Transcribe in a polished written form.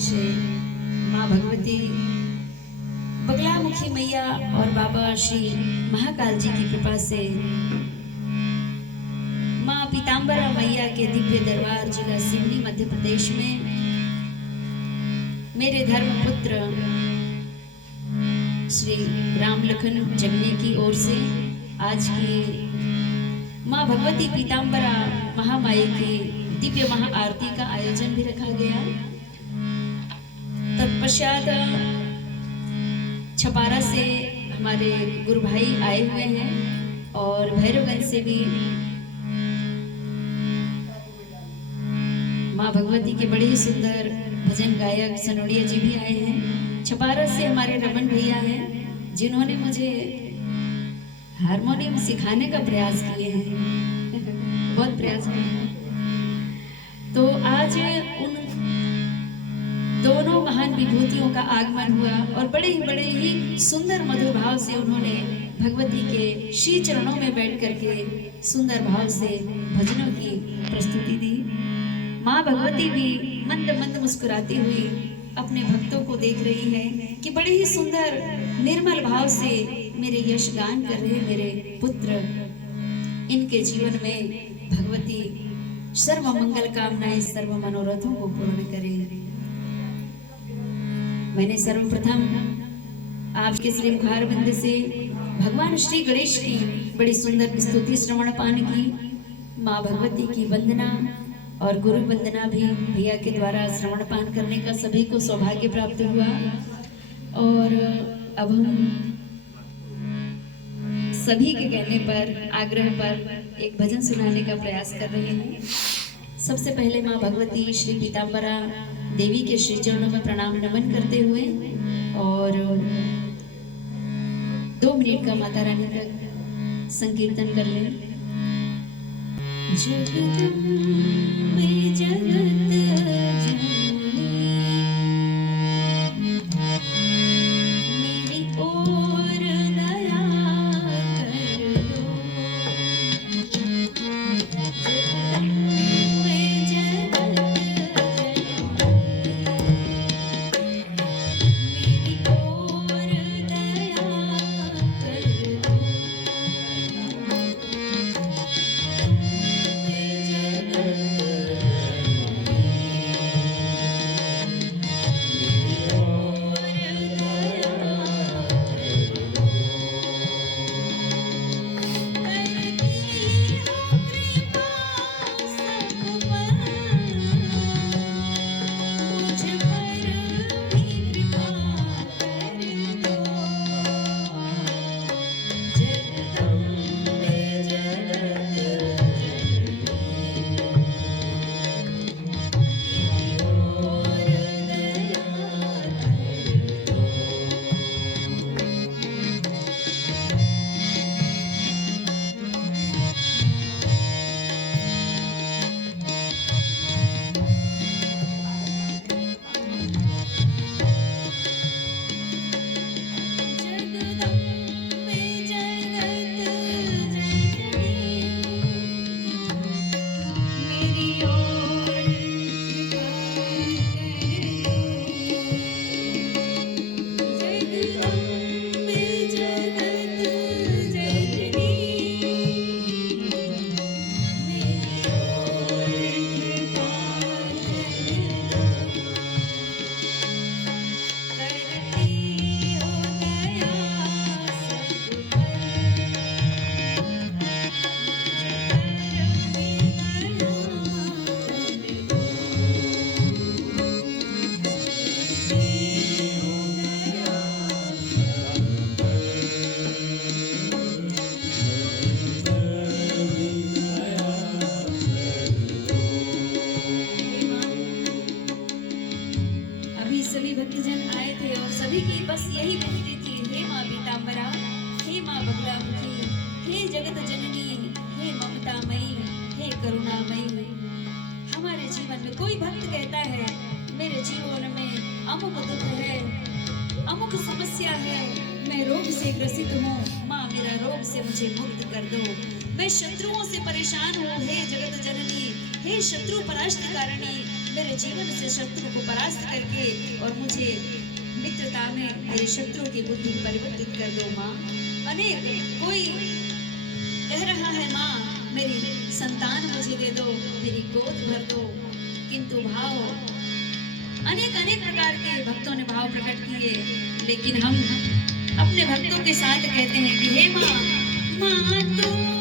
अतिशय माँ भगवती बगलामुखी मैया और बाबा श्री महाकाल जी की कृपा से माँ पीताम्बरा मैया के दिव्य दरबार जिला सिवनी मध्य प्रदेश में मेरे धर्मपुत्र श्री राम लखन जगने की ओर से आज की माँ भगवती पीताम्बरा महामाई की दिव्य महाआरती का आयोजन भी रखा गया। तत्पश्चात छपारा से हमारे गुरु भाई आए हुए हैं और भैरवगंज से भी माँ भगवती के बड़े ही सुंदर भजन गायक सनोड़िया जी भी आए हैं। छपारा से हमारे रमन भैया हैं जिन्होंने मुझे हारमोनियम सिखाने का प्रयास किए हैं बहुत प्रयास किए हैं। तो आज उन दोनों महान विभूतियों का आगमन हुआ और बड़े ही सुंदर मधुर भाव से उन्होंने भगवती के श्री चरणों में बैठ करके सुंदर भाव से भजनों की प्रस्तुति दी। माँ भगवती भी मंद मंद मुस्कुराती हुई अपने भक्तों को देख रही है कि बड़े ही सुंदर निर्मल भाव से मेरे यश गान कर रहे मेरे पुत्र, इनके जीवन में भगवती सर्व मंगल कामनाएं सर्व मनोरथों को पूर्ण करे। मैंने सर्वप्रथम आपके श्री मुखारविंद से भगवान श्री गणेश की बड़ी सुंदर स्तुति श्रवण पान की। माँ भगवती की वंदना और गुरु वंदना भी भैया के द्वारा श्रवण पान करने का सभी को सौभाग्य प्राप्त हुआ। और अब हम सभी के कहने पर आग्रह पर एक भजन सुनाने का प्रयास कर रहे हैं। सबसे पहले माँ भगवती श्री पीताम्बरा देवी के श्री चरणों में प्रणाम नमन करते हुए और 2 मिनट का माता रानी का संकीर्तन कर लें। जगदम्बे जगत जननी मेरी ओर दया कर दो। जगदम्बे जगत जननी मेरी ओर दया कर दो। सभी भक्तजन आए थे और सभी की बस यही विनती थी, हे माँ पीताम्बरा, हे माँ बगलामुखी, हे जगत जननी, हे ममतामयी, हे करुणामयी। हमारे जीवन में कोई भक्त कहता है मेरे जीवन में अमुक दुख है, अमुक समस्या है, मैं रोग से ग्रसित हूँ, माँ मेरा रोग से मुझे मुक्त कर दो, मैं शत्रुओं से परेशान हूँ, हे जगत जननी, हे शत्रु परास्त कारिणी, मेरे जीवन से शत्रु को परास्त करके और मुझे मित्रता में मेरे शत्रु की बुद्धि परिवर्तित कर दो माँ। अनेक कोई कह रहा है माँ मेरी संतान मुझे दे दो, मेरी गोद भर दो, किंतु भाव अनेक अनेक प्रकार के भक्तों ने भाव प्रकट किए, लेकिन हम अपने भक्तों के साथ कहते हैं कि हे माँ, माँ तू